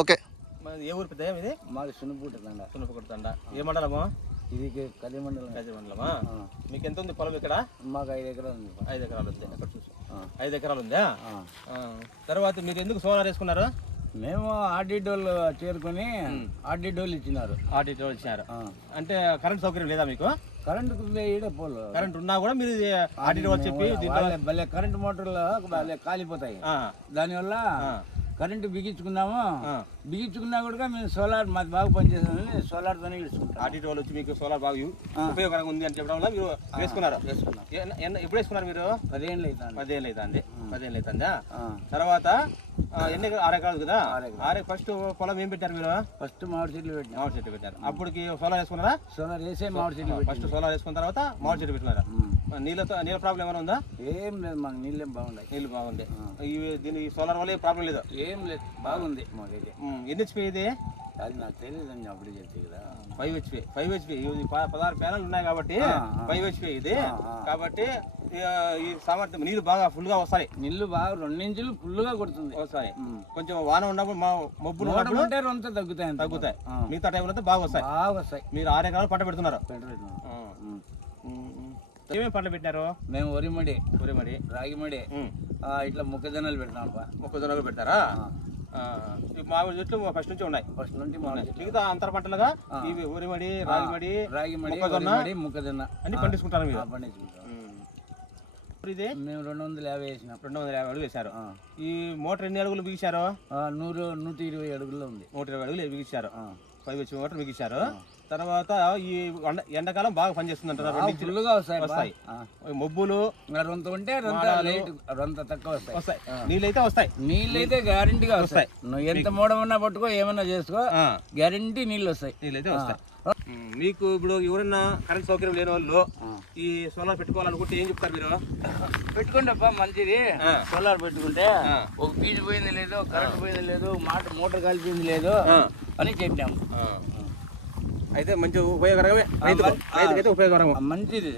Okay. ఏ ఊరు పెద్ద ఇది? మాది సున్నపూట తండ. సున్నపూట తండ. ఏ మండలము? ఇది కది మండలం. కది మండలమా? మీకు ఎంత ఉంది పొలం ఇక్కడ? మాకు 5 ఎకరాలు ఉంది. 5 ఎకరాలు ఉంది. అక్కడ చూసి 5 ఎకరాలు ఉందా? తర్వాత మీరు ఎందుకు సోలార్ వేసుకున్నారు? మేము ఆర్డీడోలు చేరుకొని ఆర్డీడోలు ఇచ్చినారు. ఆర్డీడోలు ఇచ్చినారు అంటే కరెంట్ సౌకర్యం లేదా మీకు? కరెంట్ పోలు కరెంట్ ఉన్నా కూడా మీరు ఆర్డీడోలు చెప్పి భలే కరెంట్ మోటార్లు భలే కాలిపోతాయి. దానివల్ల కరెంటు బిగించుకున్నాము. బిగించుకున్నా కూడా మేము సోలార్ మాది బాగా పనిచేస్తామని సోలార్తోనే ఇచ్చుకుంటాం. ఆర్డీడోలు వచ్చి మీకు సోలార్ బాగా ఉపయోగకరంగా ఉంది అని చెప్పడం వల్ల మీరు వేసుకున్నారు. ఎప్పుడు వేసుకున్నారు మీరు? 10 ఏళ్ళు అవుతుంది. 10 ఏళ్ళు అవుతుంది. 10 ఏళ్ళు అవుతుందా? తర్వాత ఎన్ని 6 ఎకరాలు కదా? 6 ఫస్ట్ పొలం ఏం పెట్టారు మీరు? ఫస్ట్ మామిడి చెట్లు పెట్టారు. అప్పటికి సోలార్ వేసుకున్నారా? సోలార్ వేసే మామిడి చెట్లు ఫస్ట్ సోలార్ వేసుకున్న తర్వాత మామిడి చెట్లు పెట్టినారా? నీళ్ళ ప్రాబ్లం ఏమైనా ఉందా? ఏం లేదు, మాకు నీళ్ళేం బాగున్నాయి. నీళ్ళు బాగుంది. దీని సోలార్ వల్ల ప్రాబ్లం లేదు? ఏం లేదు, బాగుంది మాకైతే. ఎన్ని హెచ్పి ఇది? అది నాకు తెలియదు అని అప్పుడు చెప్తే కదా. 5 హెచ్పి. 5 హెచ్పి 16 ప్యానల్ ఉన్నాయి కాబట్టి 5 హెచ్పి ఇది. కాబట్టి ఈ సామర్థ్యం నీళ్ళు బాగా ఫుల్ గా వస్తాయి. నీళ్లు బాగా 2 ఇంచులు ఫుల్ గా కొడుతుంది. వస్తాయి. కొంచెం వాన ఉన్నప్పుడు మబ్బులు ఉంటే రొంత తగ్గుతాయి. మిగతా టైంలో బాగా వస్తాయి. మీరు 6 ఎకరాలు పంట పెడుతున్నారు. ఏమేమి పంటలు పెట్టినారు? మేము వరిమడి, రాగిమడి, ఇట్లా మొక్కజొన్నలు పెట్టినాం. మొక్కజొన్నలు పెట్టారా? మామిడి చెట్లు ఫస్ట్ నుంచి ఉన్నాయి. ఫస్ట్ నుంచి మిగతా అంతర పంటలుగా ఇవి వరిమడి, రాగిమడి, మొక్కజొన్న అన్ని పండించుకుంటారు మీరు? పండించుకుంటాం. ఇది మేము 250 వేసినాం. 250 అడుగులు వేశారు. ఈ మోటార్ ఎన్ని అడుగులు బిగించారు? 120 అడుగుల్లో ఉంది. 120 అడుగులు బిగించారు. 5 హెచ్పి మోటార్ బిగించారు. తర్వాత ఈ ఎండాకాలం బాగా పనిచేస్తుంది అంటారు. వస్తాయి మబ్బులు రొంత ఉంటే రొంత తక్కువ వస్తాయి. నీళ్ళైతే వస్తాయి. నీళ్ళైతే గ్యారంటీగా వస్తాయి. నువ్వు ఎంత మూడమన్నా పట్టుకో, ఏమన్నా చేసుకో, గ్యారంటీ నీళ్ళు వస్తాయి. నీళ్ళైతే వస్తాయి. మీకు ఇప్పుడు ఎవరైనా కరెంట్ సౌకర్యం లేని వాళ్ళు ఈ సోలార్ పెట్టుకోవాలనుకుంటే ఏం చెప్తారు మీరు? పెట్టుకుంటా మంచిది. సోలార్ పెట్టుకుంటే ఒక ఫీజు పోయింది లేదు, కరెంట్ పోయింది లేదు, మోటార్ కాలిపోయింది లేదు అని చెప్పాము. అయితే మంచి ఉపయోగకరమే, రైతుకైతే ఉపయోగకరం, మంచిది.